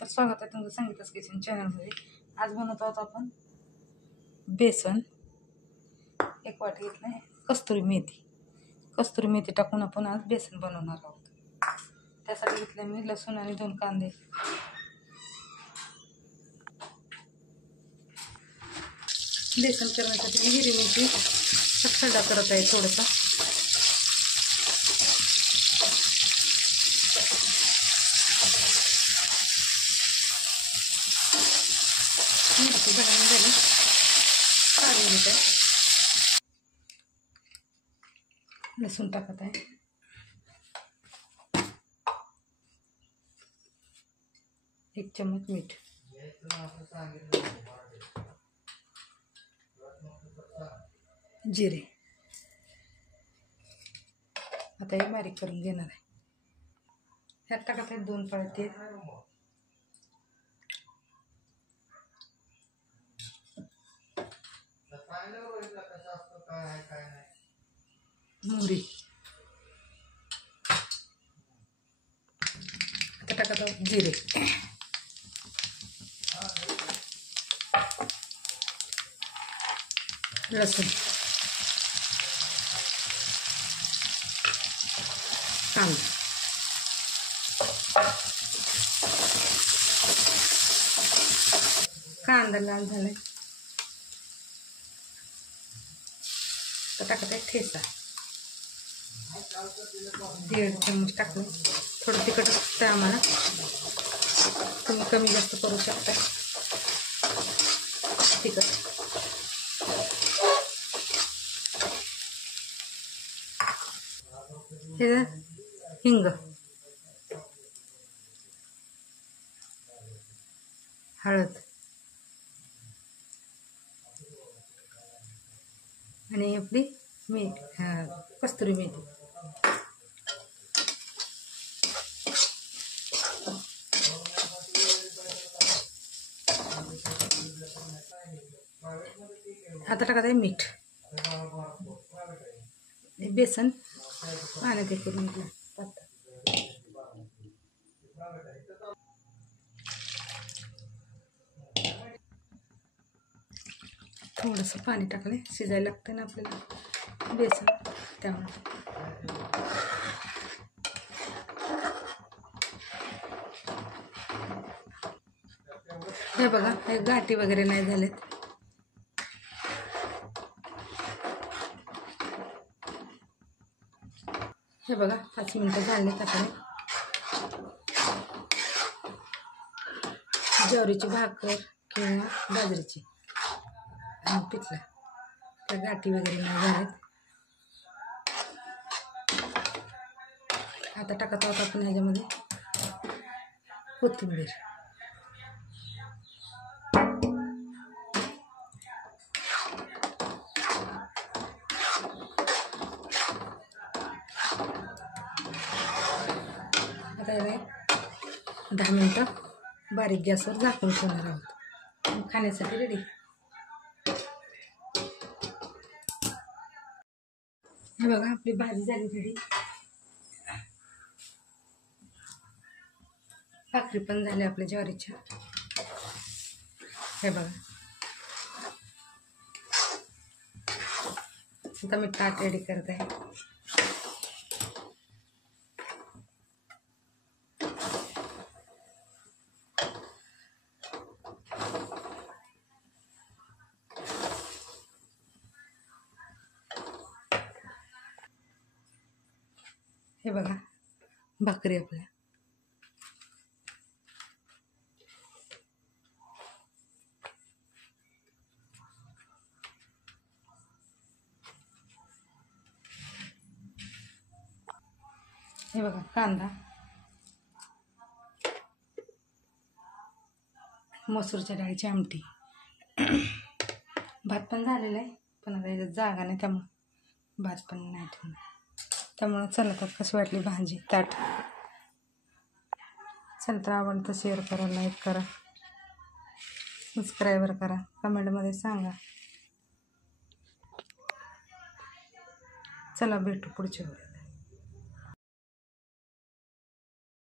तर स्वागत आहे तुमचं संगीता's किचन चॅनलमध्ये. आज बनवत आहोत आपण बेसन. 1 वाटी घेतलं कस्तुरी मेथी टाकून आपण आज बेसन बनवणार आहोत. त्यासाठी घेतलं मी लसूण आणि 2 कांदे. बेसन करण्यासाठी मी हिरवी मिरची खरडा करत आहे थोडंसं. मिरची बनवून झाली काढून घेत आहे. लसूण टाकत आहे. एक चम्मच मीठ. जिरे. आता हे बारीक करून घेणार आहे. ह्यात टाकत आहे 2 पळी तेल. मोहरी. आता टाकत आहोत जिरे. लसूण. कांदा. कांदा लाल झालाय. तर टाकत आहे ठेचा. 1.5 चम्मच टाकलं. थोडं तिखट असतं आम्हाला, तुम्ही कमी जास्त करू शकता तिखट. हे हिंग. हळद आणि आपली कस्तुरी मेथी. आता टाकत आहे मीठ. बेसन पाण्यात करून घेतलं. थोडंसं पाणी टाकले, शिजायला लागतं ना आपल्याला बेसन, त्यामुळे. हे बघा, हे गाठी वगैरे नाही झालेत. हे बघा 5 मिनिटं झाले. टाकले ज्वारीची भाकर किंवा बाजरीची आणि पिठलं. त्या गाठी वगैरे नाही झालेत. आता टाकत आहोत आपण ह्याच्यामध्ये कोथिंबीर. आता 10 मिनिटं बारीक गॅसवर झाकून ठेवणार आहोत. खाण्यासाठी रेडी. हे बघा आपली भाजी झाली रेडी. भाकरी पण झाली आपल्या ज्वारीच्या. हे बघा. आता मी ताट रेडी करत आहे. हे बघा भाकरी आपल्या. हे बघा कांदा, मसूरच्या डाळीची आमटी. भात पण झालेला आहे, पण आता याच्यात जागा नाही त्यामुळं भात पण नाही ठेवणार. त्यामुळं चला तर कशी वाटली भाजी ताट. चला तर आवडलं तर शेअर करा, लाईक करा, सबस्क्राईबर करा, कमेंटमध्ये सांगा. चला भेटू पुढच्या वेळी.